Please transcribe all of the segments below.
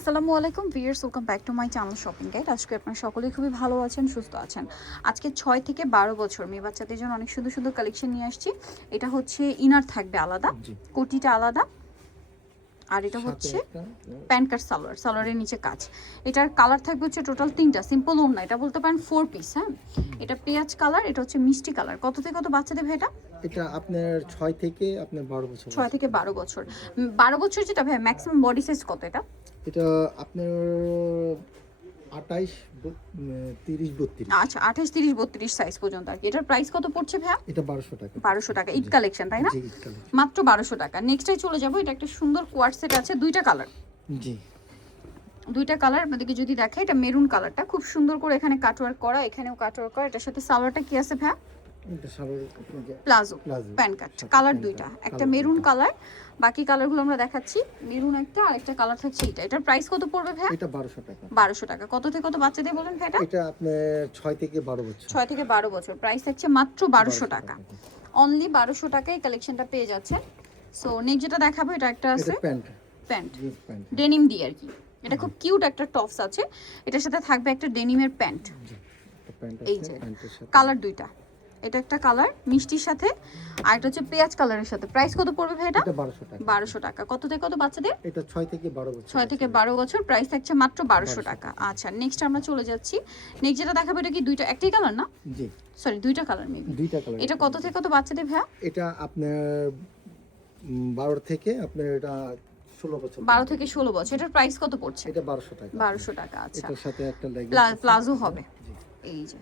আসসালামু আলাইকুম viewers, welcome back to my channel shopping guide. আজকে আপনারা সকলেই খুবই ভালো আছেন, সুস্থ আছেন। আজকে 6 থেকে 12 বছর মেয়ে বাচ্চাদের জন্য অনেক সুন্দর সুন্দর কালেকশন নিয়ে আসছি। এটা হচ্ছে ইনার থাকবে আলাদা, কোটিটা আলাদা, আর এটা হচ্ছে প্যান্ট কাট সালোয়ারের নিচে কাজ। এটার কালার থাকবে হচ্ছে টোটাল 3টা, সিম্পল ওড়না, এটা বলতে পারেন 4 পিস। হ্যাঁ, এটা পেঁয়াজ কালার, এটা হচ্ছে মিষ্টি কালার। কত থেকে কত বাচ্চা দেবে এটা? এটা আপনার 6 থেকে আপনার 12 বছর। 6 থেকে 12 বছর। 12 বছর যেটা ভাই ম্যাক্সিমাম বডি সাইজ কত এটা? এটা আপনার 28 30 32। আচ্ছা, 28 30 32 সাইজ পর্যন্ত আর কি। এটার প্রাইস কত পড়ছে ভাই? এটা 1200 টাকা। 1200 টাকা ঈদ কালেকশন, তাই না? জি, ঈদ কালেকশন। মাত্র 1200 টাকা। নেক্সটে চলে যাব, এটা একটা সুন্দর কোয়ার্ড সেট আছে, দুইটা কালার। জি, দুইটা কালার আপনাদেরকে যদি দেখাই, এটা মেরুন কালারটা খুব সুন্দর করে এখানে কাটওয়ার্ক করা, এখানেও কাটওয়ার্ক করা। এটার সাথে সালোয়ারটা কি আছে ভাই? এটা সালোয়ার প্লাজো প্যান্ট কাট। কালার দুইটা, একটা মেরুন কালার, বাকি কালারগুলো আমরা দেখাচ্ছি। মেরুন একটা আর একটা কালার থাকছে এটা। এটার প্রাইস কত পড়বে ভাই? এটা 1200 টাকা। 1200 টাকা। কত থেকে কত বাচ্চাদের বলেন ভাই এটা? এটা আপনার 6 থেকে 12 বছর। 6 থেকে 12 বছর। প্রাইস থাকছে মাত্র 1200 টাকা। অনলি 1200 টাকায় এই কালেকশনটা পেয়ে যাচ্ছেন। সো নেক্সট যেটা দেখাবো, এটা একটা আছে প্যান্ট ডেনিম দিয়ে আর কি। এটা খুব কিউট একটা টপস আছে, এটার সাথে থাকবে একটা ডেনিমের প্যান্ট। এই যে কালার দুইটা, এটা একটা কালার মিষ্টির সাথে, আর এটা হচ্ছে পেঁয়াজ কালারের সাথে। প্রাইস কত পড়বে ভাই এটা? এটা 1200 টাকা। 1200 টাকা। কত থেকে কত বাচ্চাদের? এটা 6 থেকে 12 বছর। 6 থেকে 12 বছর। প্রাইস থাকছে মাত্র 1200 টাকা। আচ্ছা, নেক্সট আমরা চলে যাচ্ছি। নেক্সট যেটা দেখাবো, এটা কি দুইটা একটাই কালার না? জি, সরি, দুইটা কালার মেবি। দুইটা কালার। এটা কত থেকে কত বাচ্চাদের ভাই? এটা আপনার 12 থেকে আপনার এটা 16 বছর। 12 থেকে 16 বছর। এটার প্রাইস কত পড়ছে? এটা 1200 টাকা। 1200 টাকা। আচ্ছা, এটার সাথে একটা প্লাজো হবে। এই যে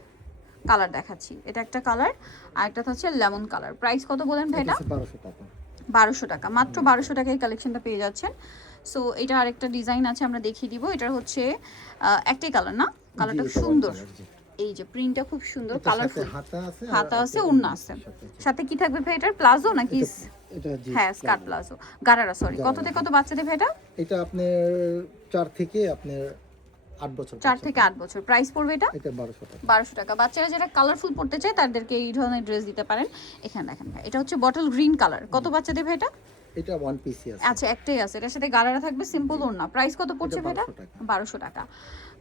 কালার দেখাচ্ছি, এটা একটা কালার, আর একটা হচ্ছে লেমন কালার। প্রাইস কত বলেন ভাই এটা? 1200 টাকা। 1200 টাকা। মাত্র 1200 টাকায় এই কালেকশনটা পেয়ে যাচ্ছেন। সো এটা আরেকটা ডিজাইন আছে, আমরা দেখিয়ে দিব। এটা হচ্ছে একটাই কালার না? কালারটা সুন্দর, এই যে প্রিন্টটা খুব সুন্দর, কালারফুল। হাতা আছে, ওড়না আছে। সাথে কি থাকবে ভাই এটার? প্লাজো নাকি? এটা জি, হ্যাঁ, স্কার্ট প্লাজো, গারারা। সরি, কত থেকে কত বাচ্চাদের ভাই এটা? এটা আপনার 4 থেকে আপনার 8 বছর। 4 থেকে 8 বছর। প্রাইস পড়বে এটা? এটা 1200 টাকা। 1200 টাকা। বাচ্চারা যারা কালারফুল পড়তে চায় তাদেরকে এই ধরনের ড্রেস দিতে পারেন। এখানে দেখেন ভাই, এটা হচ্ছে বটল গ্রিন কালার। কত বাচ্চাদের ভাই এটা? এটা ওয়ান পিস আছে। আচ্ছা, একটাই আছে। এটার সাথে গারারা থাকবে, সিম্পল ওড়না। প্রাইস কত পড়ছে ভাই এটা? 1200 টাকা।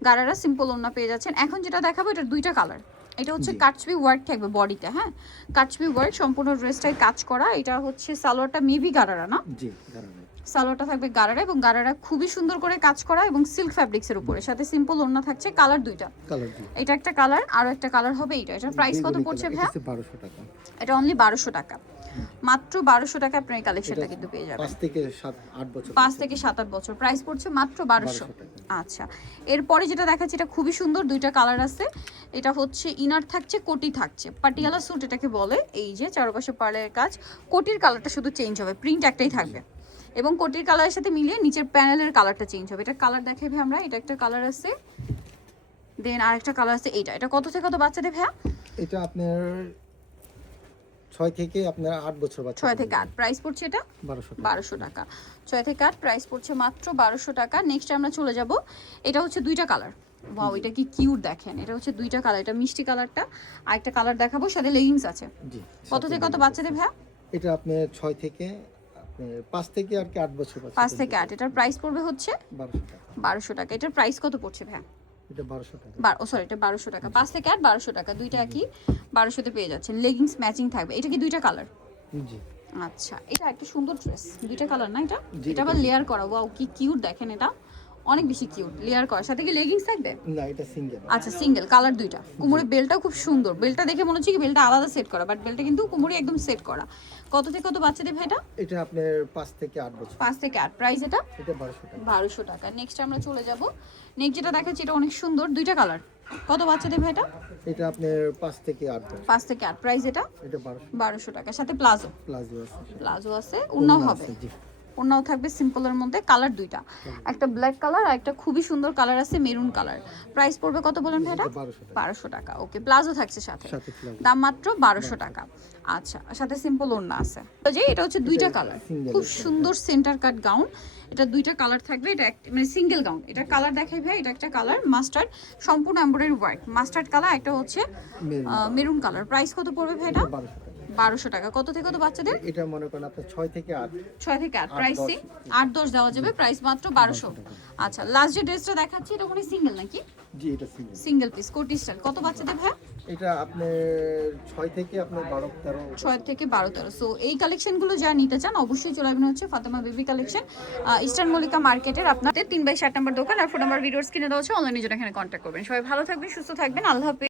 গারারা সিম্পল ওড়না পেয়ে যাচ্ছেন। এখন যেটা দেখাবো, এটার দুইটা কালার। এটা হচ্ছে কাটছবি ওয়ার্ক থাকবে বডিতে। হ্যাঁ, কাটছবি ওয়ার্ক, সম্পূর্ণ ড্রেসটাই কাজ করা। এটা হচ্ছে সালোয়ারটা মেবি গারারা না? জি, গারারা। সালোয়ারটা থাকবে গারারা, এবং গারারা খুবই সুন্দর করে কাজ করা এবং সিল্ক ফ্যাব্রিক্সের উপরে, সাথে সিম্পল ওড়না থাকছে। কালার দুইটা, এটা একটা কালার, আর একটা কালার হবে এটা। এটার প্রাইস কত পড়ছে ভাই? 1200 টাকা। এটা অনলি 1200 টাকা। মাত্র 1200 টাকা আপনার এই কালেকশনটা কিন্তু পেয়ে যাবেন। 5 থেকে 7-8 বছর। 5 থেকে 7-8 বছর। প্রাইস পড়ছে মাত্র 1200। আচ্ছা, এরপরে যেটা দেখাচ্ছি, এটা খুবই সুন্দর, দুইটা কালার আছে। এটা হচ্ছে ইনার থাকছে, কোটি থাকছে, পাটিয়ালা স্যুট এটাকে বলে। এই যে চারপাশে পার্লের কাজ, কোটির কালারটা শুধু চেঞ্জ হবে, প্রিন্ট একটাই থাকবে, এবং কোটির কালারের সাথে মিলিয়ে নিচের প্যানেলের কালারটা চেঞ্জ হবে। এটা কালার দেখাবে আমরা, এটা একটা কালার আছে, দেন আরেকটা কালার আছে এইটা। এটা কত থেকে কত বাচ্চাদের ভাইয়া? এটা আপনার 6 থেকে আপনার 8 বছর বাচ্চা। 6 থেকে 8। প্রাইস পড়ছে এটা 1200 টাকা। 6 থেকে 8 প্রাইস পড়ছে মাত্র 1200 টাকা। নেক্সট আমরা চলে যাব, এটা হচ্ছে দুইটা কালার। ওয়াও, এটা কি কিউট দেখেন। এটা হচ্ছে দুইটা কালার, এটা মিষ্টি কালারটা, আর একটা কালার দেখাবো, সাথে লেগিংস আছে। জি, কত থেকে কত বাচ্চাদের ভাইয়া? এটা আপনার 6 থেকে আপনার 5 থেকে আর কি 8 বছর বাচ্চা। 5 থেকে 8। এটার প্রাইস পড়বে হচ্ছে 1200 টাকা। 1200 টাকা। এটার প্রাইস কত পড়ছে ভাইয়া? এটা 1200 টাকা। সরি, এটা 1200 টাকা। 5 থেকে 8 1200 টাকা, দুইটা কি 1200 তে পেয়ে যাচ্ছেন। লেগিংস ম্যাচিং থাকবে। এটা কি দুইটা কালার? জি। আচ্ছা, এটা একটা সুন্দর ড্রেস, দুইটা কালার না এটা? এটা আবার লেয়ার করা। ওয়াও, কি কিউট দেখেন, এটা অনেক বেশি কিউট। লেয়ার করার সাথে কি লেগিংস থাকবে? না, এটা সিঙ্গেল। আচ্ছা, সিঙ্গেল কালার দুইটা। কুমুরে বেলটাও খুব সুন্দর। বেলটা দেখে মনে হচ্ছে কি বেলটা আলাদা সেট করা, বাট বেলটা কিন্তু কুমুরে একদম সেট করা। কত থেকে কত বাচ্চাদের ভাই এটা? এটা আপনার 5 থেকে 8 বছর। 5 থেকে 8। প্রাইস এটা? এটা 1200 টাকা। 1200 টাকা। নেক্সট আমরা চলে যাব। নেক্সট যেটা দেখাচ্ছি, এটা অনেক সুন্দর, দুইটা কালার। কত বাচ্চাদের ভাই এটা? এটা আপনার 5 থেকে 8 বছর। 5 থেকে 8। প্রাইস এটা? এটা 1200 টাকা। সাথে প্লাজো আছে। প্লাজো আছে, ওড়নাও হবে। ওড়নাও থাকবে সিম্পলের মধ্যে। কালার দুইটা, একটা ব্ল্যাক কালার আর একটা খুবই সুন্দর কালার আছে মেরুন কালার। প্রাইস পড়বে কত বলেন ভাই এটা? 1200 টাকা। ওকে, প্লাজো থাকছে সাথে, দাম মাত্র 1200 টাকা। আচ্ছা, সাথে সিম্পল ওড়না আছে। তো যে এটা হচ্ছে দুইটা কালার, খুব সুন্দর সেন্টার কাট গাউন। এটা দুইটা কালার থাকবে, এটা মানে সিঙ্গেল গাউন। এটা কালার দেখাই ভাই, এটা একটা কালার মাস্টার্ড, সম্পূর্ণ এমব্রয়ডারি ওয়ার্ক, মাস্টার্ড কালার। একটা হচ্ছে মেরুন কালার। প্রাইস কত পড়বে ভাই এটা? 1200 টাকা। কত থেকে কত বাচ্চাদের? এটা মনে করেন আপনার 6 থেকে 8। 6 থেকে 8 8, প্রাইসে 8-10 দেওয়া যাবে, প্রাইস মাত্র 1200। আচ্ছা, লাস্ট যে ড্রেসটা দেখাচ্ছি এটা কোনো সিঙ্গেল নাকি? জি এটা সিঙ্গেল। সিঙ্গেল পিস কোটি স্টাইল। কত বাচ্চাদের ভাই? এটা আপনার 6 থেকে আপনার 12 13। 6 থেকে 12-13। সো এই কালেকশনগুলো যারা নিতে চান অবশ্যই চলে আসবেন হচ্ছে Fatema baby collection, eastern Mallika মার্কেটের আপনাদের 3/7 নম্বর দোকান। আর ফোন নাম্বার ভিডিওস কিনে দেওয়া হচ্ছে, অনলাইনে জন্য এখানে কন্ট্যাক্ট করবেন। সবাই ভালো থাকবেন, সুস্থ থাকবেন, আল্লাহ হাফেজ।